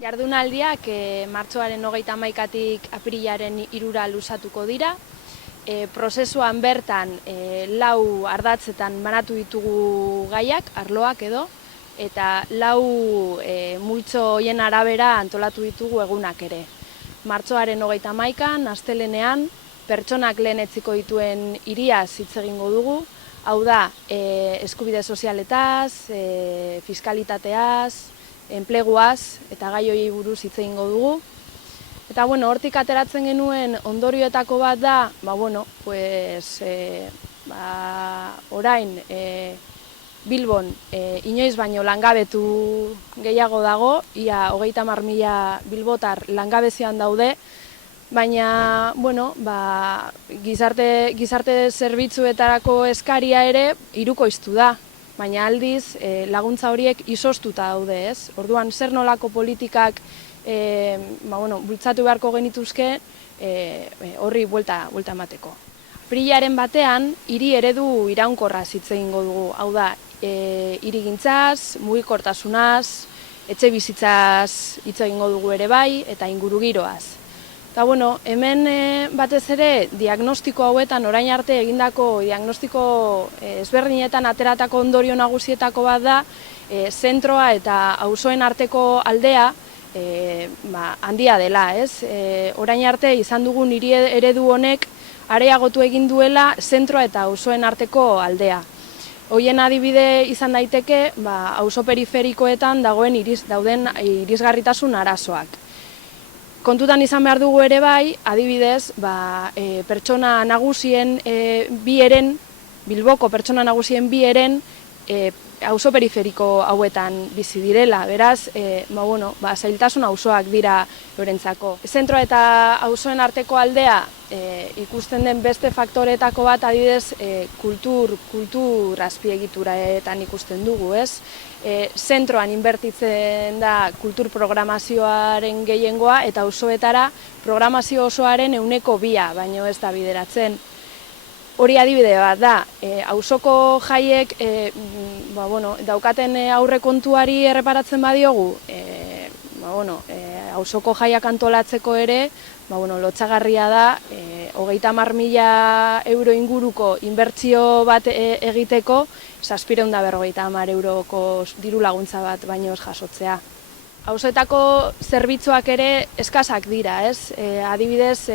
Jardunaldiak martxoaren 31-tik apirilaren 3-ra luzatuko dira. Prozesuan bertan 4 ardatzetan banatu ditugu gaiak, arloak edo, eta 4 multzo horien arabera antolatu ditugu egunak ere. Martxoaren 31-an, astelehenean, pertsonak lehenetziko dituen hiriaz hitz egingo dugu. Hau da, eskubide sozialetaz, fiskalitateaz, enpleguaz eta gai horiei buruz hitz egingo dugu. Eta hortik ateratzen genuen ondorioetako bat da, orain Bilbon inoiz baino langabetu gehiago dago, ia 30.000 bilbotar langabezian daude, baina gizarte zerbitzuetarako eskaria ere hirukoiztu da. Baina aldiz laguntza horiek izoztuta daude, ez? Orduan, zer nolako politikak bultzatu beharko genituzke horri buelta emateko. Apirilaren batean, hiri eredu iraunkorraz hitz egingo dugu. Hau da, hirigintzaz, mugikortasunaz, etxebizitzaz hitz egingo dugu ere bai, eta ingurugiroaz. Eta hemen batez ere diagnostiko hauetan orain arte egindako diagnostiko ezberdinetan ateratako ondorio nagusietako bat da zentroa eta auzoen arteko aldea handia dela, ez? Orain arte izan dugun hiri eredu honek areagotu egin duela zentroa eta auzoen arteko aldea. Horien adibide izan daiteke auzo periferikoetan dauden irisgarritasun arazoak. Kontutan izan behar dugu ere bai, adibidez, pertsona nagusien Bilboko pertsona nagusien bi eren auzo periferiko hauetan bizi direla, beraz, zailtasun auzoak dira eurentzako. Zentroa eta auzoen arteko aldea ikusten den beste faktoreetako bat adibidez kultur azpiegituraetan ikusten dugu, ez? Zentroan inbertitzen da kultur programazioaren gehiengoa eta auzoetara programazio osoaren 2%, baino ez da bideratzen. Hori adibide bat da, auzoko jaiek daukaten aurrekontuari erreparatzen badiogu, auzoko jaiak antolatzeko ere, lotsagarria da, 30.000 euro inguruko inbertsio bat egiteko, 750 euroko diru laguntza bat baino ez jasotzea. Auzoetako zerbitzuak ere eskasak dira, ez? Adibidez,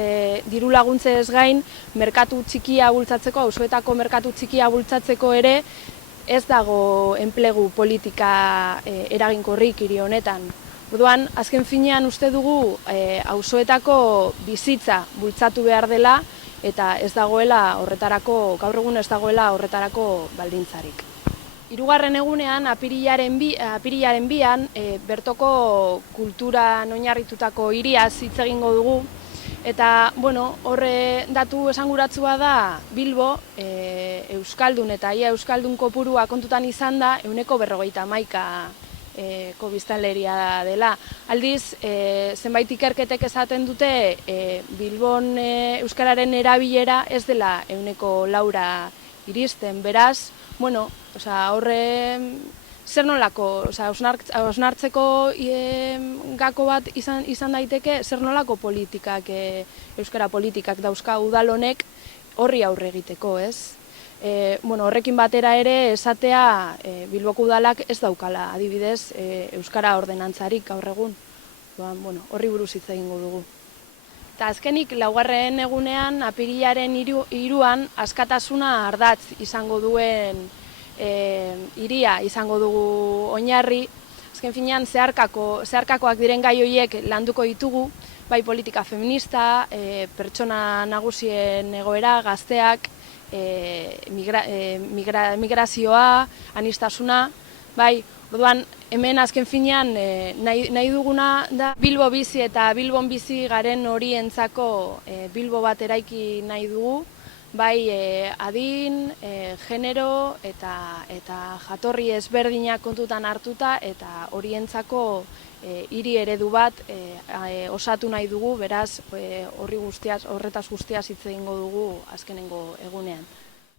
diru laguntzez gain, merkatu txikia bultzatzeko, auzoetako merkatu txikia bultzatzeko ere, ez dago enplegu politika eraginkorrik hiri honetan. Orduan, azken finean uste dugu auzoetako bizitza bultzatu behar dela eta ez dagoela horretarako, gaur egun ez dagoela horretarako baldintzarik. 3. egunean, apirilaren 2an, bertoko kulturan oinarritutako hiriaz hitz egingo dugu. Eta, horre datu esanguratsua da Bilbo, euskaldun eta ia euskaldun kopurua kontutan izan da 151ko biztanleria dela. Aldiz, zenbait ikerketek esaten dute Bilbon euskararen erabilera ez dela 104ra iristen, beraz, horre zer nolako, hausnartzeko gako bat izan daiteke, zer nolako politikak, euskara politikak dauzka udal honek horri aurre egiteko, ez? Horrekin batera ere esatea Bilboko udalak ez daukala, adibidez, euskara ordenantzarik gaur egun. Horri buruz hitz egingo dugu. Eta azkenik, 4. egunean, apirilaren 3an, askatasuna ardatz izango duen hiria izango dugu oinarri. Azken finean, zeharkakoak diren gai horiek landuko ditugu, bai politika feminista, pertsona nagusien egoera, gazteak, migrazioa, aniztasuna, bai. Orduan, hemen azken finean nahi duguna da Bilbo bizi eta Bilbon bizi garen horientzako Bilbo bat eraiki nahi dugu, bai adin, genero eta jatorri ezberdinak kontutan hartuta eta horientzako hiri eredu bat osatu nahi dugu, beraz horretaz guztiaz hitz egingo dugu azkenengo egunean.